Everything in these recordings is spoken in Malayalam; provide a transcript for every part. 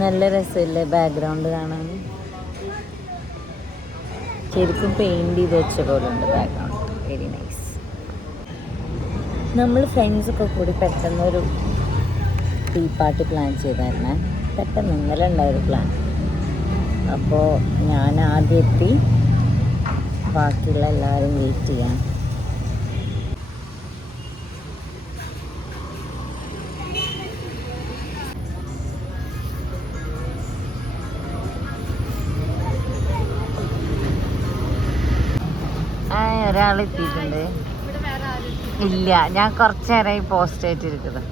നല്ല രസമില്ലേ ബാക്ക്ഗ്രൗണ്ട് കാണാൻ? ശരിക്കും പെയിൻറ് ചെയ്ത് വെച്ച പോലെ ഉണ്ട് ബാക്ക്ഗ്രൗണ്ട്. Very nice. നമ്മൾ ഫ്രണ്ട്സൊക്കെ കൂടി പെട്ടെന്നൊരു ടീ പാർട്ടി പ്ലാൻ ചെയ്തായിരുന്നേ. പെട്ടെന്ന് ഇന്നലെ ഉണ്ടായൊരു പ്ലാൻ. അപ്പോൾ ഞാൻ ആദ്യം എത്തി, ബാക്കിയുള്ള എല്ലാവരും വെയിറ്റ് ചെയ്യാം. ഒരാൾ എത്തിയിട്ടുണ്ട്. ഇല്ല, ഞാൻ കുറച്ച് നേരമായി പോസ്റ്റ് ആയിട്ടിരിക്കുന്നത്.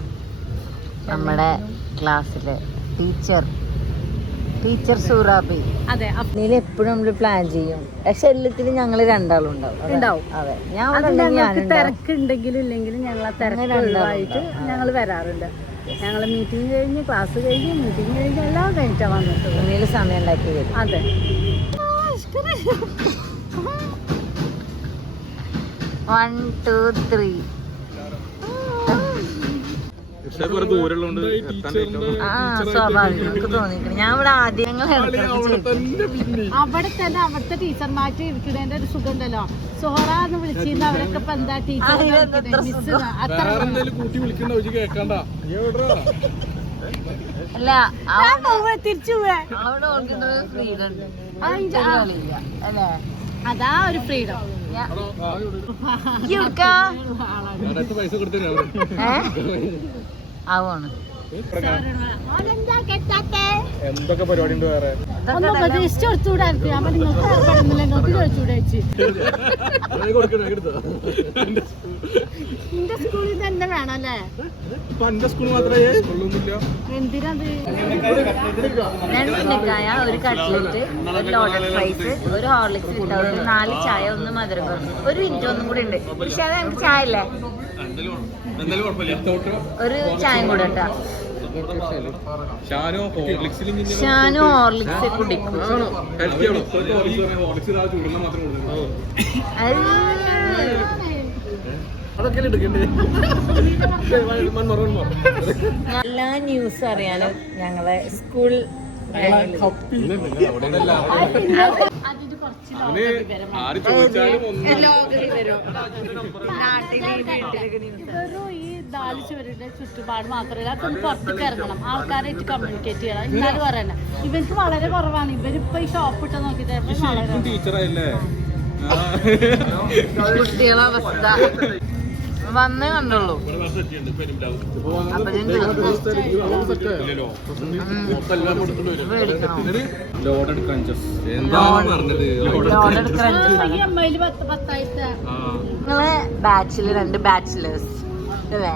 നമ്മുടെ ക്ലാസ്സിലെ ടീച്ചർ സൂറാബി. അതെ, നീല എപ്പോഴും നമ്മൾ പ്ലാൻ ചെയ്യും, പക്ഷെ എല്ലാത്തിലും ഞങ്ങൾ രണ്ടാളും ഉണ്ടാവും. അതെ, ഞാൻ തിരക്കുണ്ടെങ്കിലും ഇല്ലെങ്കിലും ഞങ്ങൾ ആ തിരക്കായിട്ട് ഞങ്ങൾ വരാറുണ്ട്. ഞങ്ങൾ മീറ്റിംഗ് കഴിഞ്ഞ് ക്ലാസ് കഴിഞ്ഞ് മീറ്റിംഗ് കഴിഞ്ഞ് എല്ലാം കഴിഞ്ഞിട്ടാണ് വന്നിട്ട് നീല സമയം ഉണ്ടാക്കി വരും. അതെ. 1 2 3. സ്വാഭാവികം എനിക്ക് തോന്നിക്കണം. ഞാൻ ഇവിടെ ആദ്യം അവിടെ തന്നെ അവിടുത്തെ ടീച്ചർമാർക്ക് ഇരിക്കുന്നതിന്റെ ഒരു സുഖം ഉണ്ടല്ലോ. സോറാന്ന് വിളിച്ചിരുന്ന അവരൊക്കെ ഇപ്പൊ എന്താ ടീച്ചർ അല്ല, തിരിച്ചു പോവേ. അവിടെ ഓർക്കുന്നത് ഫ്രീഡം ഉണ്ട് അല്ലേ? അതാ ഒരു ഫ്രീഡം. ആവാണ്. എന്തൊക്കെ പരിപാടി ഉണ്ട് വേറെ? ഉപദേശിച്ചു കൊടുത്തുകൂടായിരുന്നു. ഞാൻ നിങ്ങൾക്ക് ഏർപ്പെടുന്നില്ല, നിങ്ങൾക്ക് ചോദിച്ചുകൂടെ വെച്ച്. എന്റെ സ്കൂളിൽ തന്നെ വേണല്ലേ? സ്കൂൾ മാത്രമേ സ്കൂളൊന്നുമില്ല. എന്തിനത്? 2 ഉന്നക്കായ, ഒരു കട്ട്ലറ്റ്, ഒരു ലോഡഡ് ഫ്രൈസ്, ഒരു ഹോർലിക്സ് വിത്തൗട്ട്, 4 ചായ, 1 മധുരം കുറച്ച്. 1 മിനിറ്റ് ഒന്നും കൂടി ഉണ്ട്. പക്ഷെ അത് എനിക്ക് ചായ അല്ലേ? ഒരു ചായ കൂടെ കേട്ടാ. ഷാനു ഹോർലിക്സ് കുടിക്കും. എല്ലാ ന്യൂസ് അറിയാനും ഞങ്ങളെ സ്കൂൾ ഈ 4 ചുവരുടെ ചുറ്റുപാട് മാത്രമല്ല, അതൊന്ന് പുറത്തേക്ക് ഇറങ്ങണം, ആൾക്കാരായിട്ട് കമ്മ്യൂണിക്കേറ്റ് ചെയ്യണം. എന്നാലും പറയണം, ഇവർക്ക് വളരെ കുറവാണ്. ഇവരിപ്പോ ഈ ഷോപ്പ് ഇട്ട് നോക്കിയിട്ട് കുട്ടികളെ അവസ്ഥ വന്നേ കണ്ടുള്ളൂ. നിങ്ങളെ ബാച്ചില് 2 ബാച്ചിലേഴ്സ് അല്ലേ?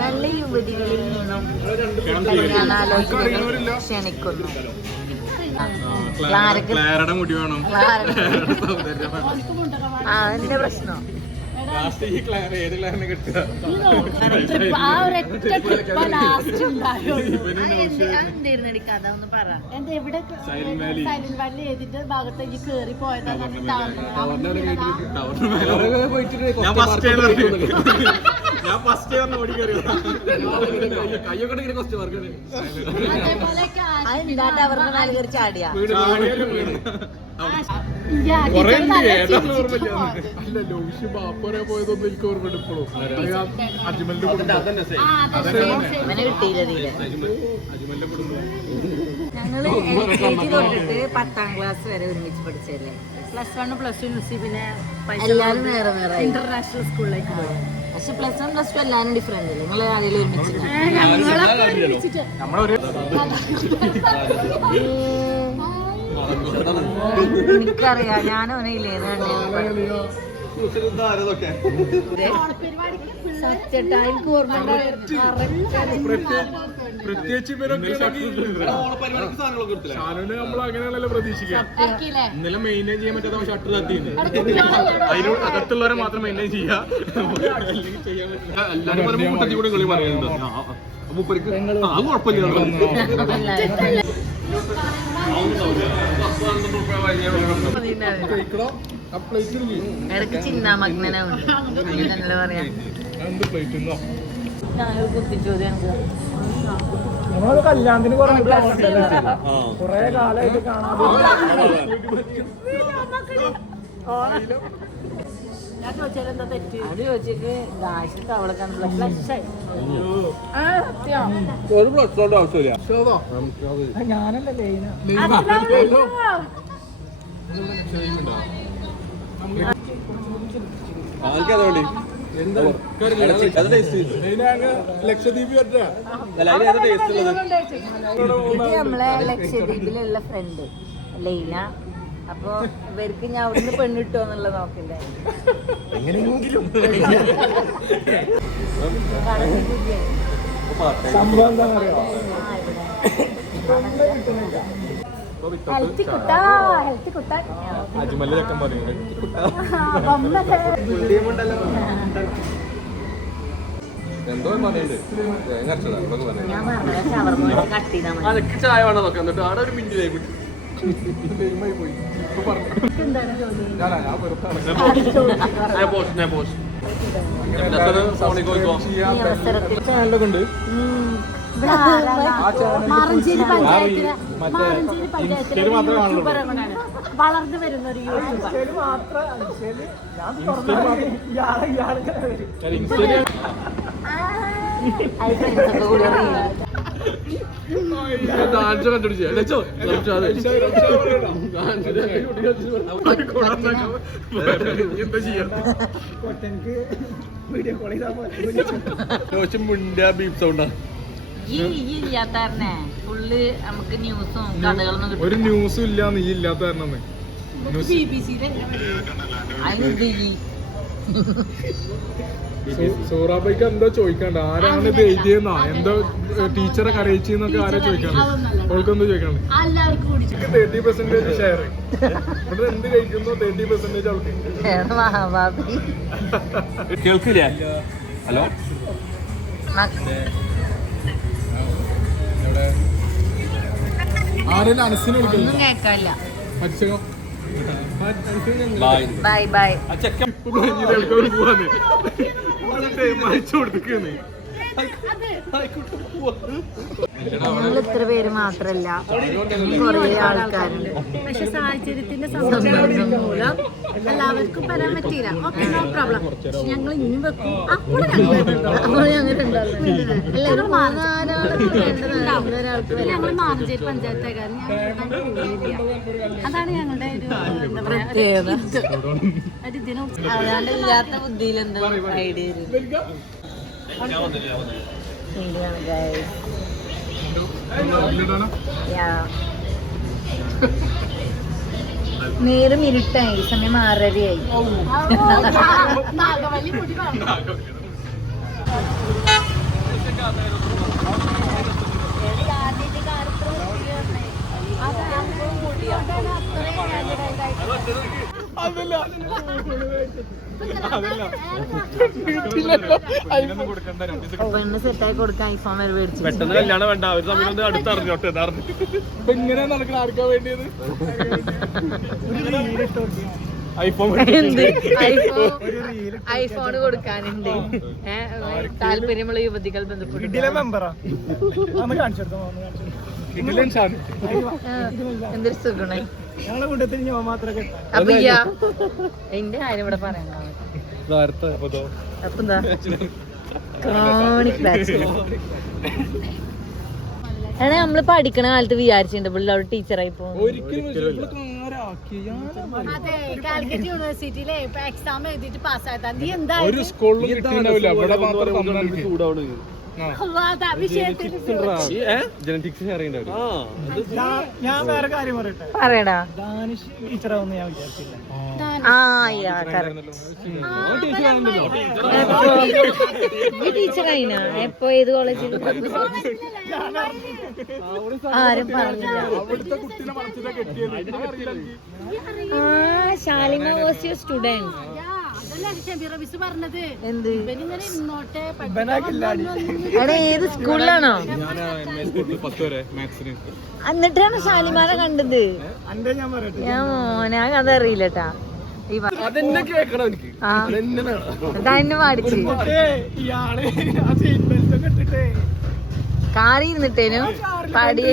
നല്ല യുവതികളിൽ നിന്നും കല്യാണാലോചന ക്ഷണിക്കുന്നു. അതിന്റെ പ്രശ്നം സൈലന്റ് വാലി ഏതിന്റെ ഭാഗത്തേക്ക് കേറി പോയതാണ്. ചാടിയാ പോയതൊന്നും എനിക്ക് ഓർമ്മയുണ്ട് ഇപ്പോഴും. ഞങ്ങള് LKG തൊട്ടിട്ട് 10ാം ക്ലാസ് വരെ ഒരുമിച്ച് പഠിച്ചല്ലേ. +1 +2 പിന്നെ എല്ലാരും വേറെ വേറെ ഇന്റർനാഷണൽ സ്കൂളിലേക്ക് പോയി. പക്ഷെ +1 +2 എല്ലാരും ഡിഫറെന്റ് അല്ലേ? നിങ്ങൾ ആരെങ്കിലും ഒരുമിച്ച്? എനിക്കറിയാം, ഞാനോനില്ലേ പ്രത്യേകിച്ച് നമ്മൾ അങ്ങനെയാണല്ലോ പ്രതീക്ഷിക്കാം. ഇന്നലെ മെയിൻറ്റെയിൻ ചെയ്യാൻ പറ്റാത്ത ഷട്ടർ തട്ടിയിരുന്നു. അതിനോട് അകത്തുള്ളവരെ മാത്രം മെയിൻറ്റെയിൻ ചെയ്യാം. എല്ലാവരും കൂട്ടത്തിൽ കൂടെ കളി പറയുന്നുണ്ട്. അത് കുഴപ്പമില്ല. ആ പ്ലേറ്റ് ഇടയ്ക്ക് ചിന്നാമഗ്നനാവുണ്ട് അങ്ങനെയല്ലേ പറയാ. എന്ത് പ്ലേറ്റ് ഉണ്ടോ? ഞാനൊരു കുത്തിച്ചോദ്യം നമ്മള് കല്യാണത്തിന് കുറെ കാലമായിട്ട് കാണാതെ ഞാൻ ചോദിച്ചാൽ എന്താ തെറ്റ്? അത് ചോദിച്ചിട്ട് ഗാശിട്ട് അവളെ കണ്ടു ഫ്ലഷായി. ഒരു പ്ലസ് ആവശ്യമില്ല. ഞാനല്ല ലൈന. ലക്ഷദ്വീപ് ഇത് നമ്മളെ ലക്ഷദ്വീപിലുള്ള ഫ്രണ്ട് ലൈന. അപ്പൊ ഇവർക്ക് ഞാൻ അവിടുന്ന് പെണ്ണിട്ടോ എന്നുള്ള നോക്കണ്ടേ. സംഭവം എന്താണെന്നറിയോ? ഹെൽത്തി കുട്ടാ, ഹെൽത്തി കുട്ടാ. അജ്മല് ചെക്കൻ പറയും എന്തോ പറയുന്നുണ്ട്. ഞാൻ പറഞ്ഞ ഷവർമ്മ കട്ട് ചെയ്താൽ മതി. അതൊക്കെ ചായ വേണം നോക്കാം. എന്നിട്ട് ആടെ ഒരു മിനിറ്റ് പോയി ചാനലൊക്കെ ഉണ്ട്. മാറഞ്ചേരി പഞ്ചായത്തിലെ വളർന്നു വരുന്ന ഒരു യൂട്യൂബർ. ഡാൻസ് കണ്ടുപിടിച്ചോ എന്താ ചെയ്യാ? വീഡിയോ കോൾ ചെയ്താൽ മുണ്ട ബീഫ് സൗണ്ടാ. ഈ ഇല്ലാത്ത ഫുള്ള് നമുക്ക് ന്യൂസും കഥകളൊന്നും കിട്ടും. ഒരു ന്യൂസും ഇല്ല നീ ഇല്ലാത്ത കാരണം BBC-യിലെ അതിന് സൂറാബൈക്ക് എന്താ ചോദിക്കണ്ട, ആരാണ് ഇത് എഴുതിയെന്നാ, എന്താ ടീച്ചറെ കരയിച്ചെന്നൊക്കെ ആരാ ചോദിക്കാണ്ട്, അവൾക്ക് എന്താ ചോദിക്കാണ്ട്. എല്ലാവർക്കും കൂടി 30% ഷെയർ ഇവിടെ എന്ത് കഴിക്കുന്നോ 30% അവൾക്ക്. മഹാബാബി കേൾക്കില്ല. ഹലോ ആരെയും അനസിനെ വിളിക്കില്ല. ഒന്നും കേൾക്കാനില്ല. മത്സ്യം ബൈ ബൈ. മരിച്ചു കൊടുത്തേക്കാണ്. നമ്മൾ ഇത്ര പേര് മാത്രല്ല, കുറേ ആൾക്കാരുണ്ട്. പക്ഷെ സാഹചര്യത്തിന്റെ സമ്മർദ്ദം മൂലം എല്ലാവർക്കും വരാൻ പറ്റിയില്ല. Okay, no problem. ഞങ്ങൾ ഇനി വെക്കും. അപ്പോൾ ഞങ്ങൾ മാറഞ്ചേരി പഞ്ചായത്തുകാരൻ അതാണ് ഞങ്ങളുടെ ഒരു എന്താ പറയാ ഒരു ഇതിനും അതാണ്ട് ഇല്ലാത്ത ബുദ്ധിയിൽ എന്തോ ഐഡിയ നേരം ഇരുട്ടായി, സമയം 6:30 നാഗവല്ലി മുടി പറഞ്ഞു. പെണ്ണ് സെറ്റായി കൊടുക്കാൻ ഐഫോൺ വരെ മേടിച്ചു. പെട്ടെന്ന് കല്യാണം വേണ്ട, അവർ തമ്മിലൊന്ന് അടുത്തറിഞ്ഞോട്ടെ. ഇപ്പൊ ഇങ്ങനെ നടക്കുന്ന ആർക്കാ വേണ്ടിയത്? ഐഫോൺ ഐഫോൺ കൊടുക്കാനുണ്ട്. താല്പര്യമുള്ള യുവതികൾ ബന്ധപ്പെട്ടു. എന്തൊരു സുഖണേ. ഞങ്ങളെ കൂട്ടത്തിൽ ഞാൻ മാത്രമേ അപ്പൊ എന്റെ കാര്യം ഇവിടെ പറയണ്ട. അപ്പൊ എന്താ ക്രോണിക് ബാച്ച്. എടാ നമ്മള് പഠിക്കണ കാലത്ത് വിചാരിച്ചിട്ടുണ്ട് പുള്ളി അവിടെ ടീച്ചറായി പോകും. അതെ, കാലിക്കറ്റ് യൂണിവേഴ്സിറ്റിയിലെ എക്സാം എഴുതിയിട്ട് പാസ്സായതാ. നീ എന്താ ഒരു സ്കൂളിലും കിട്ടിയിട്ടുണ്ടാവില്ല, ഇവിടെ മാത്രം ജനറ്റിക്സ് ഞാൻ വേറെ കാര്യം പറയട്ടെ. പറയടാ. ദാനിഷ് ടീച്ചറാവുന്ന ഞാൻ വിചാരിച്ചില്ല. ടീച്ചറായിനാ എപ്പോ ഏത് കോളേജിൽ? ആരും പറഞ്ഞില്ല. Shalimar was your student. പറഞ്ഞത് എന്ത്? ഇവനിങ്ങനെ ഇന്നോട്ടെ എടാ ഏത് സ്കൂളിലാണോ? എന്നിട്ടാണ് ഷാലിമാരെ കണ്ടത്. ഞാൻ പറയട്ടെ, ഞാൻ മോനെ കഥ അറിയില്ലട്ടാ. അതെന്നെ കേക്കണം എനിക്ക് ആ ഇതന്നെ പാടിച്ച് ഇയാള് ആ സീറ്റ് ബെൽറ്റ് ഒക്കെ ഇട്ടിട്ടേ കാറി ഇരുന്നിട്ടേനു പാടി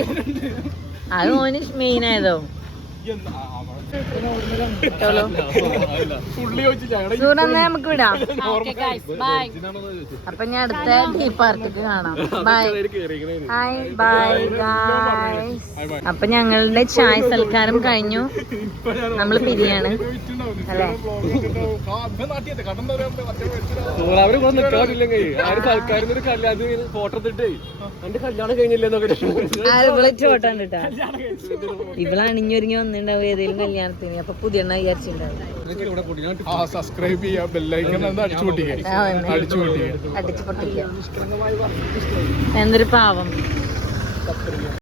അത് ഓന് മെയിൻ ആയതോ കിട്ടോളൂ പുള്ളി ചോദിച്ചില്ല സൂറന്നാ നമുക്ക് വിടാം ബൈ അപ്പൊ ഞാൻ അടുത്ത ടീ പാർട്ടിക്ക് കാണാം ബൈ ഹായ് ബൈ ഗായ്സ്. അപ്പൊ ഞങ്ങളുടെ ചായ സൽക്കാരം കഴിഞ്ഞു, നമ്മള് പിരിയാണ് അല്ലേ? അവര് നിൽക്കാറില്ലെങ്കിൽ ആരും സൽക്കാരിന്റെ ഒരു കല്യാണത്തിന് ഫോട്ടോ എടുത്തിട്ടേ എന്റെ കല്യാണം കഴിഞ്ഞില്ലെന്നൊക്കെ ഇവളെ ചോട്ടാണ് കേട്ടാ. ഇവള് അണിഞ്ഞൊരുങ്ങി വന്നിട്ടുണ്ടാവും ഏതെങ്കിലും കല്യാണത്തിന്, അപ്പൊ പുതിയ എണ്ണ വിചാരിച്ചിട്ടുണ്ടാവും. സബ്സ്ക്രൈബ് ചെയ്യാം, ബെല്ലൈക്കൺ അടിച്ചു പൊട്ടിക്കാൻ അടിച്ചു പൊട്ടിക്കുക. എന്തൊരു പാവം.